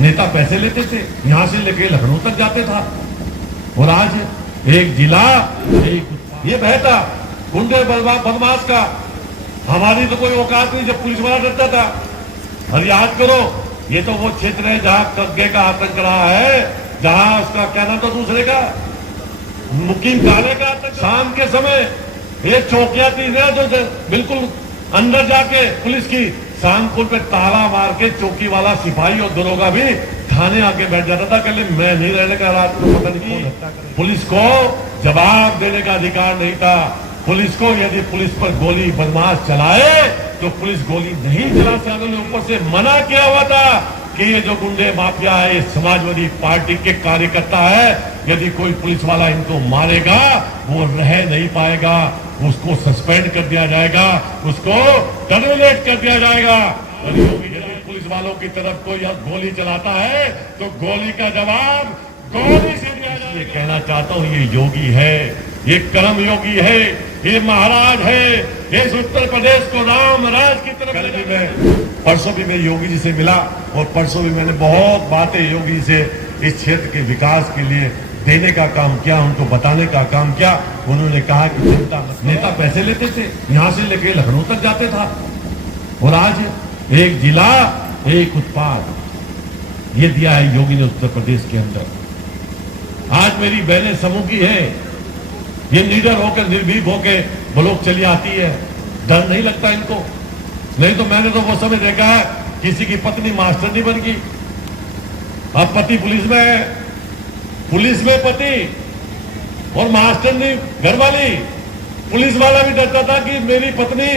नेता पैसे लेते थे, यहाँ से लेके लखनऊ तक जाते था। और आज एक जिला ये बहता गुंडे बदमाश का, हमारी तो कोई औकात नहीं जब पुलिस वाला डरता था। और याद करो, ये तो वो क्षेत्र है जहां कब्जे का आतंक रहा है, जहां उसका कहना तो दूसरे का मुकीम काले का आतंक। शाम के समय ये चौकियां थी ना जो बिल्कुल अंदर जाके पुलिस की शामपुर पे ताला मार के चौकी वाला सिपाही और दरोगा भी थाने आके बैठ जाता था। कल मैं नहीं रहने का, रात को पता नहीं पुलिस को जवाब देने का अधिकार नहीं था। पुलिस को यदि पुलिस पर गोली बदमाश चलाए तो पुलिस गोली नहीं चला सकती। ने ऊपर से मना किया हुआ था कि ये जो गुंडे माफिया है ये समाजवादी पार्टी के कार्यकर्ता है, यदि कोई पुलिस वाला इनको मारेगा वो रह नहीं पाएगा, उसको सस्पेंड कर दिया जाएगा, उसको टर्मिनेट कर दिया जाएगा। और यदि पुलिस वालों की तरफ कोई गोली चलाता है तो गोली का जवाब गोली से दिया जाएगा। ये कहना चाहता हूं, ये योगी है, ये कर्म योगी है, ये महाराज है, इस उत्तर प्रदेश को राम राज की तरफ। परसों भी मैं योगी जी से मिला और परसों भी मैंने बहुत बातें योगी जी से इस क्षेत्र के विकास के लिए देने का काम किया, उनको बताने का काम किया। उन्होंने कहा कि नेता पैसे लेते थे, यहाँ से लेके लखनऊ तक जाते था। और आज एक जिला एक उत्पाद, ये दिया है योगी ने उत्तर प्रदेश के अंदर। आज मेरी बहनें समूह की है, ये निडर होकर निर्भीक होकर ब्लॉक चली आती है, डर नहीं लगता इनको। नहीं तो मैंने तो वो समय देखा है किसी की पत्नी मास्टर नहीं बन गई, अब पति पुलिस में है, पुलिस में पति और मास्टर नहीं घरवाली। पुलिस वाला भी डरता था कि मेरी पत्नी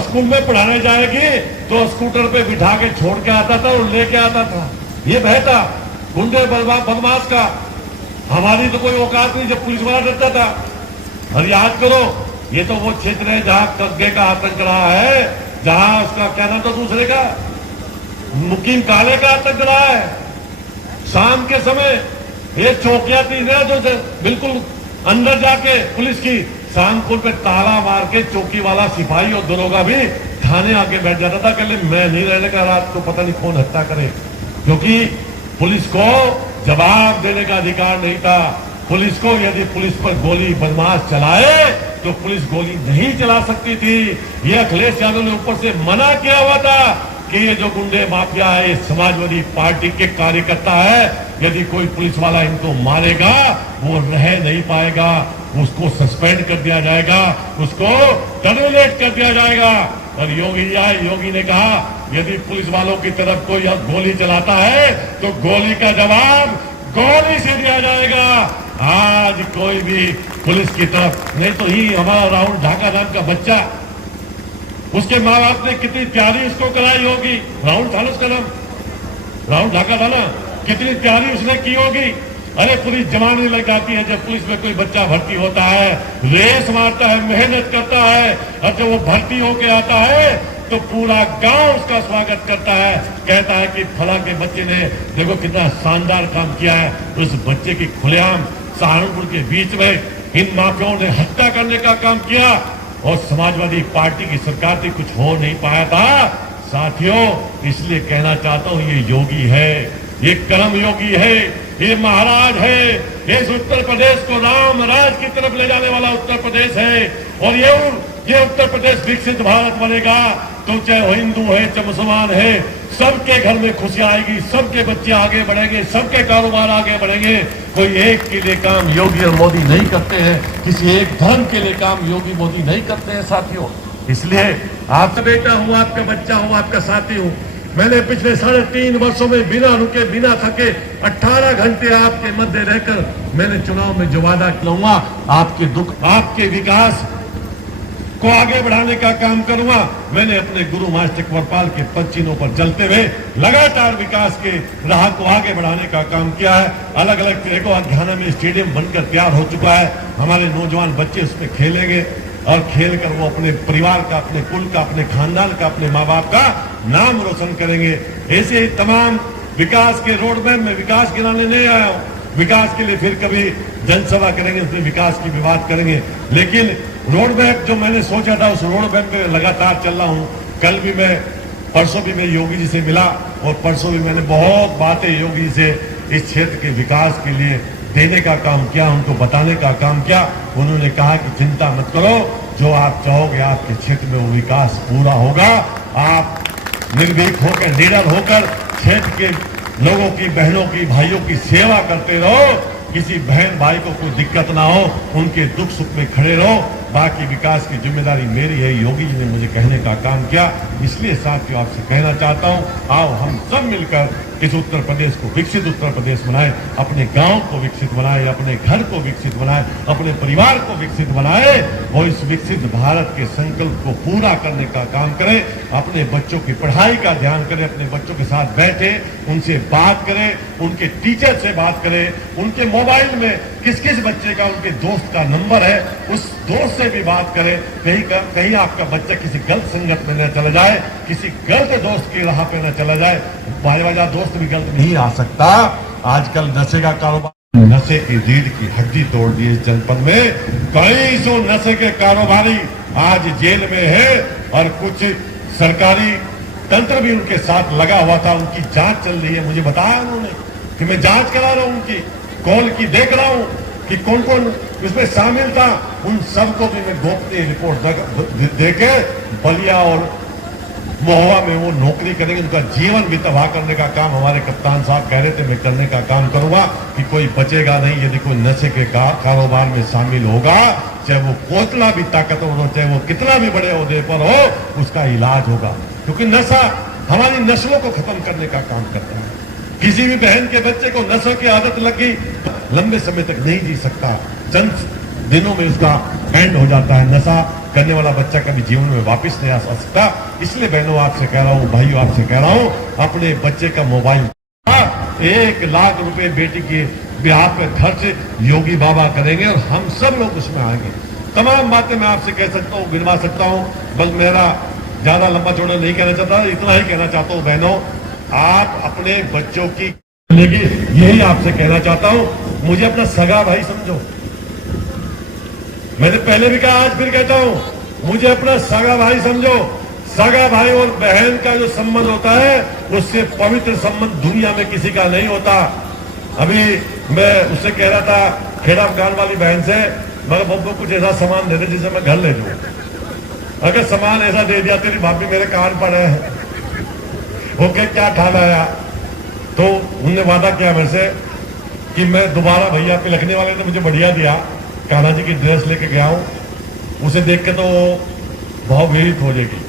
स्कूल में पढ़ाने जाएगी तो स्कूटर पे बिठा के छोड़ के आता था और लेके आता था। ये बहता गुंडे बदमाश का, हमारी तो कोई औकात नहीं जब पुलिस वाला डरता था। और याद करो, ये तो वो क्षेत्र है जहां कब्जे का आतंक रहा है, जहां उसका कहना तो दूसरे का मुकीम काले का आतंक रहा है। शाम के समय ये चौकियां थी ना जो बिल्कुल अंदर जाके पुलिस की शामपुर पे ताला मार के चौकी वाला सिपाही और दरोगा भी थाने आके बैठ जाता था। कल मैं नहीं रहने का, रात को पता नहीं कौन हत्या करे, क्योंकि पुलिस को जवाब देने का अधिकार नहीं था। पुलिस को यदि पुलिस पर गोली बदमाश चलाए तो पुलिस गोली नहीं चला सकती थी। ये अखिलेश यादव ने ऊपर से मना किया हुआ था कि ये जो गुंडे माफिया है ये समाजवादी पार्टी के कार्यकर्ता है, यदि कोई पुलिस वाला इनको मारेगा वो रह नहीं पाएगा, उसको सस्पेंड कर दिया जाएगा, उसको टर्मिनेट कर दिया जाएगा। और योगी ने कहा यदि पुलिस वालों की तरफ कोई गोली चलाता है तो गोली का जवाब गोली से दिया जाएगा। आज कोई भी पुलिस की तरफ नहीं तो ही हमारा राहुल ढाका नाम का बच्चा, उसके माँ बाप ने कितनी प्यारी उसको कराई होगी। राहुल था ना उसका नाम, राहुल ढाका था ना, कितनी प्यारी उसने की होगी। अरे पुलिस जवानी लग जाती है जब पुलिस में कोई बच्चा भर्ती होता है, रेस मारता है, मेहनत करता है, और जब वो भर्ती होके आता है तो पूरा गांव उसका स्वागत करता है, कहता है कि फला के बच्चे ने देखो कितना शानदार काम किया है। उस बच्चे की खुलेआम सहारनपुर के बीच में इन माफियाओं ने हत्या करने का काम किया और समाजवादी पार्टी की सरकार से कुछ हो नहीं पाया था। साथियों, इसलिए कहना चाहता हूं, ये योगी है, ये कर्म योगी है, ये महाराज है, इस उत्तर प्रदेश को राम राज की तरफ ले जाने वाला उत्तर प्रदेश है। और ये उत्तर प्रदेश विकसित भारत बनेगा तो चाहे वो हिंदू है चाहे मुसलमान है, सबके घर में खुशी आएगी, सबके बच्चे आगे बढ़ेंगे, सबके कारोबार आगे बढ़ेंगे। कोई एक के लिए काम योगी और मोदी नहीं करते हैं, किसी एक धर्म के लिए काम योगी मोदी नहीं करते हैं साथियों। इसलिए आपका बेटा हूं, आपका बच्चा हूं, आपका साथी हूं। मैंने पिछले 3.5 वर्षों में बिना रुके बिना थके 18 घंटे आपके मध्य रहकर मैंने चुनाव में जो वादा किया, आपके दुख आपके विकास को आगे बढ़ाने का काम करूंगा। मैंने अपने गुरु मास्टर कुंवरपाल के पद चिन्हों पर चलते हुए लगातार विकास के राह को आगे बढ़ाने का काम किया है। अलग अलग तरह को अध्याना में स्टेडियम बनकर तैयार हो चुका है। हमारे नौजवान बच्चे उसमें खेलेंगे और खेलकर वो अपने परिवार का, अपने कुल का, अपने खानदान का, अपने माँ बाप का नाम रोशन करेंगे। ऐसे ही तमाम विकास के रोड मैप में विकास गिनाने नहीं आया हूं, विकास के लिए फिर कभी जनसभा करेंगे, उसमें विकास की भी बात करेंगे। लेकिन रोड मैप जो मैंने सोचा था उस रोड मैप में लगातार चल रहा हूं। कल भी मैं परसों भी मैं योगी जी से मिला और परसों भी मैंने बहुत बातें योगी जी से इस क्षेत्र के विकास के लिए देने का काम किया, उनको बताने का काम किया। उन्होंने कहा कि चिंता मत करो, जो आप चाहोगे आपके क्षेत्र में वो विकास पूरा होगा। आप निर्भीक होकर, निडर होकर क्षेत्र के लोगों की, बहनों की, भाइयों की सेवा करते रहो। किसी बहन भाई को कोई दिक्कत ना हो, उनके दुख सुख में खड़े रहो। बाकी विकास की जिम्मेदारी मेरी है। योगी जी ने मुझे कहने का काम किया, इसलिए साथियों आपसे कहना चाहता हूं, आओ हम सब मिलकर इस उत्तर प्रदेश को विकसित उत्तर प्रदेश बनाए, अपने गांव को विकसित बनाए, अपने घर को विकसित बनाए, अपने परिवार को विकसित बनाए और इस विकसित भारत के संकल्प को पूरा करने का काम करें। अपने बच्चों की पढ़ाई का ध्यान करें, अपने बच्चों के साथ बैठे, उनसे बात करें, उनके टीचर से बात करें, उनके मोबाइल में किस किस बच्चे का उनके दोस्त का नंबर है, उस दोस्त से भी बात करें। कहीं आपका बच्चा किसी गलत संगत में न चला जाए, किसी गलत दोस्त की राह पे न चला जाए। बाजा दोस्त भी गलत नहीं आ सकता। आजकल नशे का कारोबार, नशे की रीढ़ की हड्डी तोड़ दी इस जनपद में। कई सौ नशे के कारोबारी आज जेल में है और कुछ सरकारी तंत्र भी उनके साथ लगा हुआ था। उनकी जांच चल रही है। मुझे बताया उन्होंने कि मैं जांच करा रहा हूं, उनकी कॉल की देख रहा हूं कि कौन कौन इसमें शामिल था। उन सबको भी मैं गोपनीय रिपोर्ट देके बलिया और महुआ में वो नौकरी करेंगे, उनका जीवन भी तबाह करने का काम हमारे कप्तान साहब कह रहे थे मैं करने का काम करूंगा कि कोई बचेगा नहीं। यदि कोई नशे के कारोबार में शामिल होगा, चाहे वो कोतला भी ताकतवर हो, चाहे वो कितना भी बड़े ओहदे पर हो, उसका इलाज होगा। क्योंकि नशा हमारी नस्लों को खत्म करने का काम करता है। किसी भी बहन के बच्चे को नशे की आदत लगी तो लंबे समय तक नहीं जी सकता, चंद दिनों में उसका एंड हो जाता है। नशा करने वाला बच्चा कभी जीवन में वापस नहीं आ सकता। इसलिए बहनों आपसे कह रहा हूं, भाइयों आपसे कह रहा हूं, अपने बच्चे का मोबाइल 1 लाख रुपए बेटी के ब्याह पे खर्च योगी बाबा करेंगे और हम सब लोग उसमें आएंगे। तमाम बातें मैं आपसे कह सकता हूं, गिनवा सकता हूं, बस मेरा ज्यादा लंबा चौड़ा नहीं कहना चाहता, इतना ही कहना चाहता हूं बहनों, आप अपने बच्चों की यही आपसे कहना चाहता हूं। मुझे अपना सगा भाई समझो। मैंने पहले भी कहा, आज फिर कहता हूं, मुझे अपना सगा भाई समझो। सगा भाई और बहन का जो संबंध होता है, उससे पवित्र संबंध दुनिया में किसी का नहीं होता। अभी मैं उससे कह रहा था, खेड़ा मकान वाली बहन से, मगर बब्बू कुछ ऐसा सामान दे दे जिसे मैं घर ले लूं। अगर सामान ऐसा दे दिया, तेरी भाभी मेरे कान पड़े हैं, ओके क्या ठान आया। तो उनने वादा किया मेरे से कि मैं दोबारा, भैया पे लखने वाले ने मुझे बढ़िया दिया, कान्हा जी की ड्रेस लेके गया हूं, उसे देख के तो भावभीत हो जाएगी।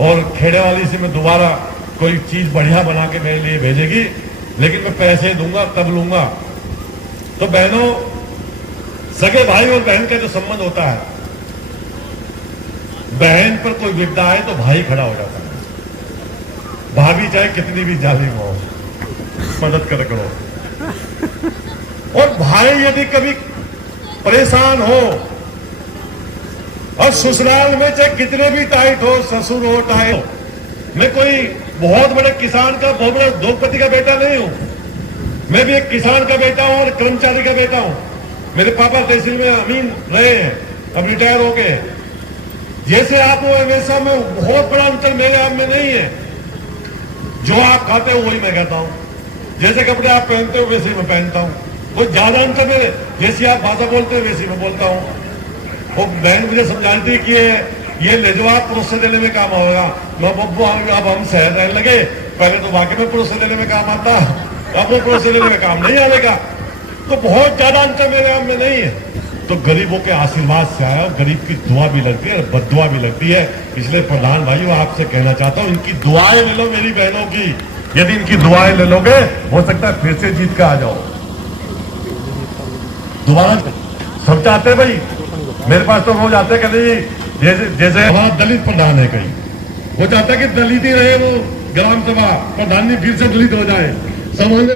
और खेड़े वाली से मैं दोबारा कोई चीज बढ़िया बना के मेरे लिए भेजेगी, लेकिन मैं पैसे दूंगा तब लूंगा। तो बहनों, सगे भाई और बहन का जो संबंध होता है, बहन पर कोई विपदा आए तो भाई खड़ा हो जाता है। भाभी चाहे कितनी भी जालिम हो, मदद करो। और भाई यदि कभी परेशान हो, और ससुराल में चाहे कितने भी टाइट हो, ससुर हो टाइट हो, मैं कोई बहुत बड़े किसान का, बहुत बड़ा उद्योगपति का बेटा नहीं हूं। मैं भी एक किसान का बेटा हूं और कर्मचारी का बेटा हूं। मेरे पापा तहसील में अमीन रहे हैं, अब रिटायर हो गए। जैसे आप हो वैसा मैं, बहुत बड़ा अंतर मेरे आप में नहीं है। जो आप खाते हो वही मैं कहता हूं, जैसे कपड़े आप पहनते हो वैसे ही मैं पहनता हूं। वो ज्यादा अंतर मेरे, जैसी आप भाषा बोलते हो वैसी मैं बोलता हूं। वो बहन मुझे समझाती कि ये ले जो आप परोसे देने में काम होगा। मैं बब्बू अब हम शहर रहने लगे, पहले तो वाकई में परोसे देने में काम आता, अब वो परोसे देने में काम नहीं आएगा। तो बहुत ज्यादा अंतर मेरे आप में नहीं है। तो गरीबों के आशीर्वाद से आया, और गरीब की दुआ भी लगती है और बद्दुआ भी लगती है। इसलिए प्रधान भाइयों आपसे कहना चाहता हूं, इनकी दुआएं ले लो मेरी बहनों की। यदि इनकी दुआएं ले लोगे, हो सकता है फिर से जीत कर आ जाओ। दोबारा सब चाहते हैं भाई, मेरे पास तो रोज आते कहते जी, जैसे हमारा दलित प्रधान है, कहीं वो चाहता है कि दलित ही रहे वो ग्राम सभा प्रधान, फिर से दलित हो जाए। सामान्य